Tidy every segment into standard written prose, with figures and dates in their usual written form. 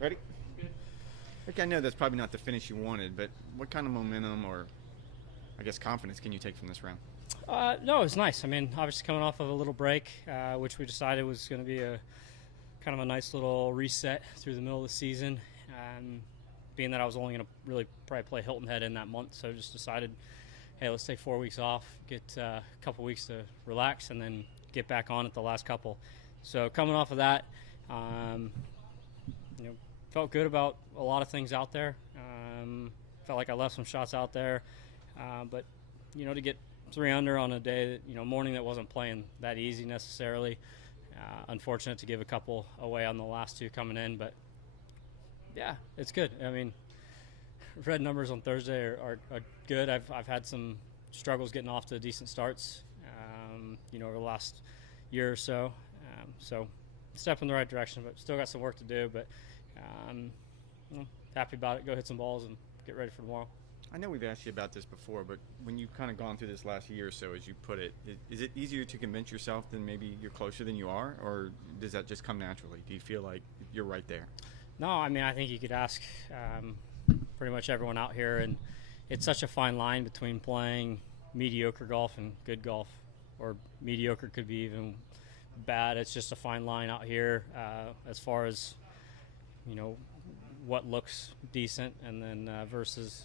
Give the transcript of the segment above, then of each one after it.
Ready? Rick, I know that's probably not the finish you wanted, but what kind of momentum or, I guess, confidence can you take from this round? No, it was nice. I mean, obviously coming off of a little break, which we decided was going to be a kind of a nice little reset through the middle of the season. Being that I was only going to really probably play Hilton Head in that month, so just decided, hey, let's take 4 weeks off, get a couple weeks to relax, and then get back on it the last couple. So coming off of that, you know, felt good about a lot of things out there. Felt like I left some shots out there, but to get 3 under on a day that morning that wasn't playing that easy necessarily. Unfortunate to give a couple away on the last 2 coming in, but yeah, it's good. I mean, red numbers on Thursday are good. I've had some struggles getting off to decent starts, over the last year or so. So step in the right direction, but still got some work to do. But happy about it. Go hit some balls and get ready for tomorrow. I know we've asked you about this before, but when you've kind of gone through this last year or so, as you put it, is it easier to convince yourself than maybe you're closer than you are, or does that just come naturally? Do you feel like you're right there? No, I mean, I think you could ask pretty much everyone out here, and it's such a fine line between playing mediocre golf and good golf, or mediocre could be even bad. It's just a fine line out here as far as what looks decent, and then versus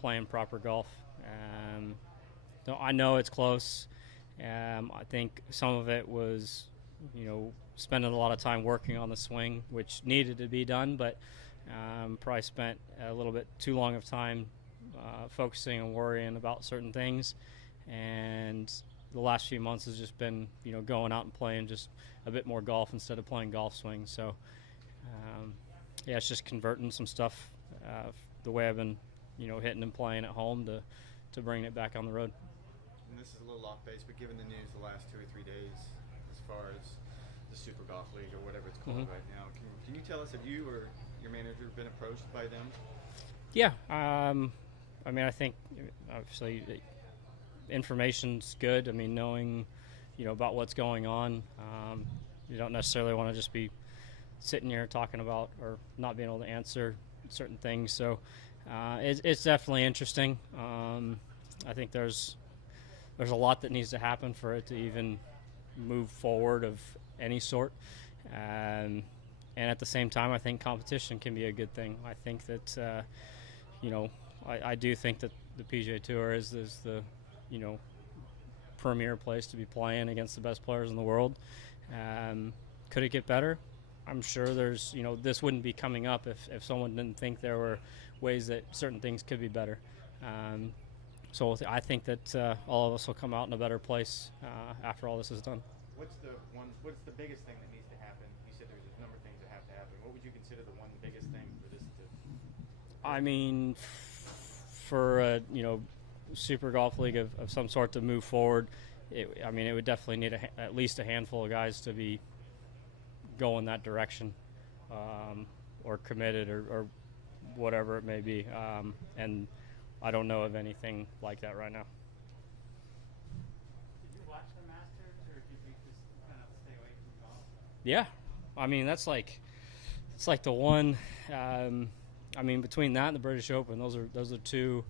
playing proper golf. I know it's close. I think some of it was spending a lot of time working on the swing, which needed to be done, but probably spent a little bit too long of time focusing and worrying about certain things. And the last few months has just been going out and playing just a bit more golf instead of playing golf swings. So it's just converting some stuff the way I've been hitting and playing at home to bring it back on the road. And this is a little off base, but given the news the last 2 or 3 days as far as the Super Golf League or whatever it's called right now, can you tell us, have you or your manager been approached by them? Yeah. I mean, I think obviously information's good. I mean, knowing about what's going on, you don't necessarily want to just be sitting here talking about or not being able to answer certain things. So it's definitely interesting. I think there's a lot that needs to happen for it to even move forward of any sort. And at the same time, I think competition can be a good thing. I think that, I do think that the PGA Tour is the, premier place to be playing against the best players in the world. Could it get better? I'm sure there's, this wouldn't be coming up if someone didn't think there were ways that certain things could be better. So I think that all of us will come out in a better place after all this is done. What's the biggest thing that needs to happen? You said there's a number of things that have to happen. What would you consider the one biggest thing for this to? I mean, for a Super Golf League of some sort to move forward, it would definitely need at least a handful of guys to be going that direction, or committed, or whatever it may be. And I don't know of anything like that right now. Did you watch the Masters, or did you just kind of stay away from golf? Yeah, I mean it's like the one. Between that and the British Open, those are 2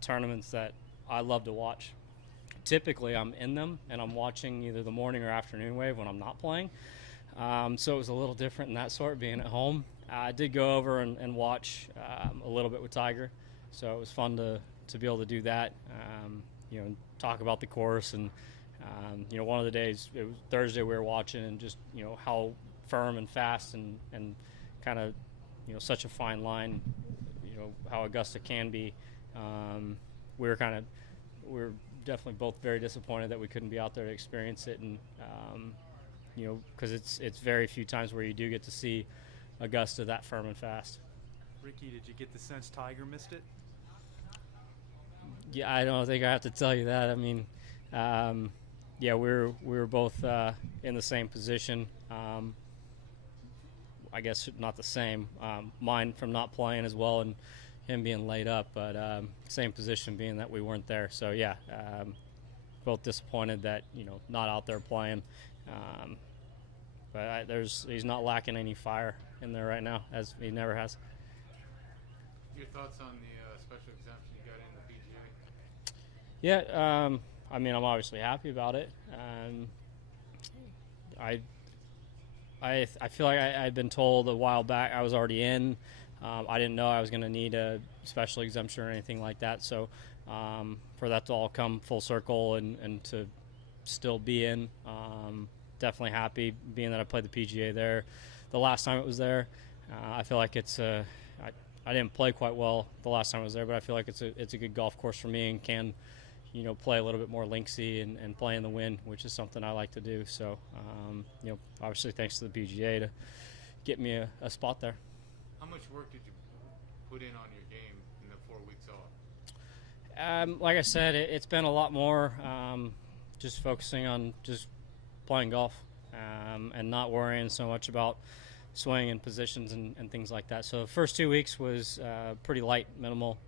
tournaments that I love to watch. Typically, I'm in them and I'm watching either the morning or afternoon wave when I'm not playing. So it was a little different in that sort, being at home. I did go over and watch a little bit with Tiger, so it was fun to be able to do that. Talk about the course, and one of the days, it was Thursday, we were watching, and just how firm and fast and kind of such a fine line, how Augusta can be. We were definitely both very disappointed that we couldn't be out there to experience it, and because it's very few times where you do get to see Augusta that firm and fast. Rickie, did you get the sense Tiger missed it? Yeah, I don't think I have to tell you that. I mean, we were both in the same position. I guess not the same. Mine from not playing as well, and him being laid up, but same position, being that we weren't there. So yeah, both disappointed that not out there playing. But he's not lacking any fire in there right now, as he never has. Your thoughts on the special exemption you got in the PGA? Yeah, I mean, I'm obviously happy about it. I feel like I'd been told a while back I was already in. I didn't know I was going to need a special exemption or anything like that. So for that to all come full circle and to still be in, definitely happy being that I played the PGA there the last time it was there. I feel like I didn't play quite well the last time I was there, but I feel like it's a good golf course for me and can play a little bit more linksy and play in the wind, which is something I like to do. So, obviously thanks to the PGA to get me a spot there. How much work did you put in on your game in the 4 weeks off? Like I said, it's been a lot more just focusing on just playing golf and not worrying so much about swing and positions and things like that. So the first 2 weeks was pretty light, minimal.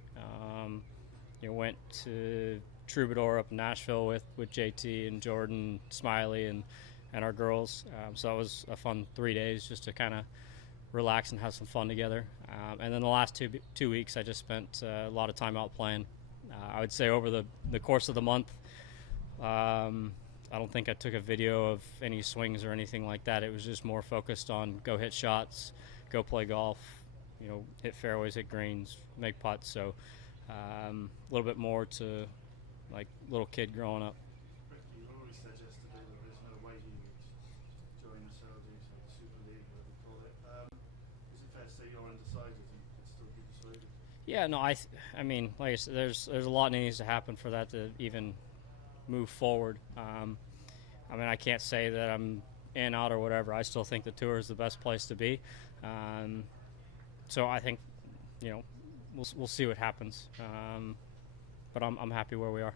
Went to Troubadour up in Nashville with JT and Jordan, Smiley, and our girls. So that was a fun 3 days just to kind of relax and have some fun together. And then the last two weeks, I just spent a lot of time out playing. I would say over the course of the month, I don't think I took a video of any swings or anything like that. It was just more focused on go hit shots, go play golf, hit fairways, hit greens, make putts. So a little bit more to like little kid growing up. You've always said yesterday that there's no way you would join the Saudis or the Super League, whatever you call it. Is it fair to say you're undecided and could still be persuaded? Yeah, no, I mean, like I said, there's a lot that needs to happen for that to even move forward. I mean, I can't say that I'm in, out, or whatever. I still think the tour is the best place to be. So I think, we'll see what happens. But I'm happy where we are.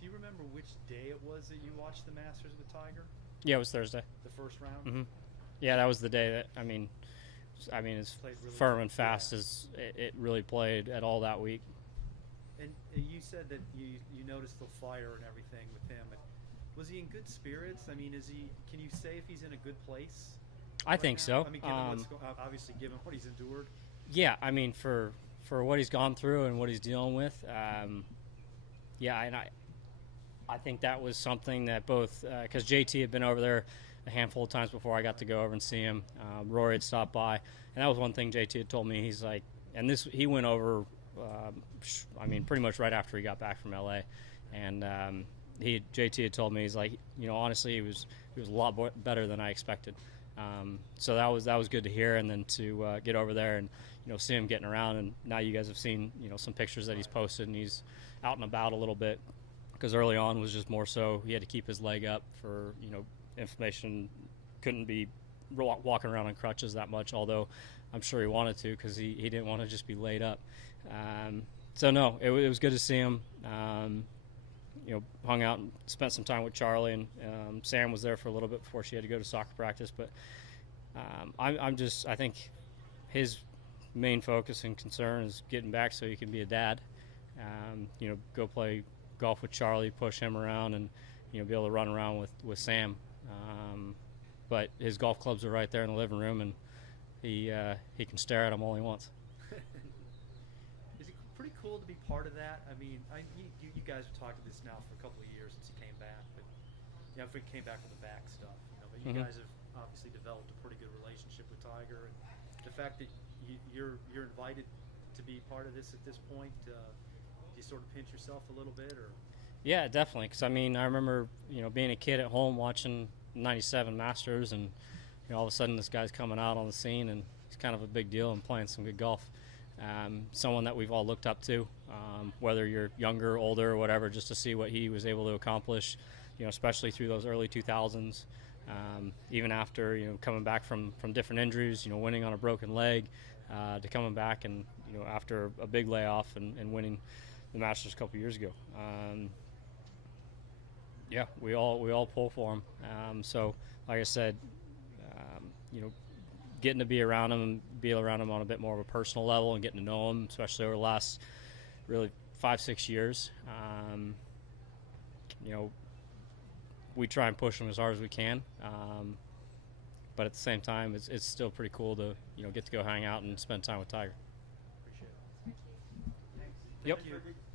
Do you remember which day it was that you watched the Masters with Tiger? Yeah, it was Thursday. The first round? Mm-hmm. Yeah, that was the day that, I mean, as Played really firm well. and fast Yeah. as it really played at all that week. And you said that you noticed the fire and everything with him. Was he in good spirits? I mean, can you say if he's in a good place? I think now? so. I mean, given obviously given what he's endured. Yeah, I mean, for what he's gone through and what he's dealing with, yeah, and I think that was something that both, because JT had been over there a handful of times before I got to go over and see him. Rory had stopped by, and that was one thing JT had told me. He's like, and he went over, I mean, pretty much right after he got back from LA, and JT had told me, he's like, honestly, he was a lot better than I expected. So that was good to hear, and then to get over there and see him getting around, and now you guys have seen some pictures that he's posted, and he's out and about a little bit, because early on was just more so he had to keep his leg up for inflammation, couldn't be walking around on crutches that much, although I'm sure he wanted to, because he didn't want to just be laid up. So no, it was good to see him. Hung out and spent some time with Charlie, and Sam was there for a little bit before she had to go to soccer practice. But I think his main focus and concern is getting back so he can be a dad. Go play golf with Charlie, push him around, and be able to run around with Sam. But his golf clubs are right there in the living room, and he can stare at them all he wants. Is it pretty cool to be part of that? I mean, you guys have talked to this now for a couple of years since he came back, but if we came back with the back stuff, but you guys have obviously developed a pretty good relationship with Tiger, and the fact that you're invited to be part of this at this point, do you sort of pinch yourself a little bit, or? Yeah, definitely. Because I remember being a kid at home watching '97 Masters, and all of a sudden this guy's coming out on the scene, and he's kind of a big deal and playing some good golf. Someone that we've all looked up to, whether you're younger, older, or whatever, just to see what he was able to accomplish, especially through those early 2000s, even after, coming back from different injuries, winning on a broken leg, to coming back and, after a big layoff and winning the Masters a couple years ago. Yeah, we all pull for him. So, like I said, getting to be around him and be around him on a bit more of a personal level and getting to know him, especially over the last really 5-6 years. We try and push him as hard as we can. but at the same time, it's still pretty cool to get to go hang out and spend time with Tiger. Appreciate it. Yep. Thank you.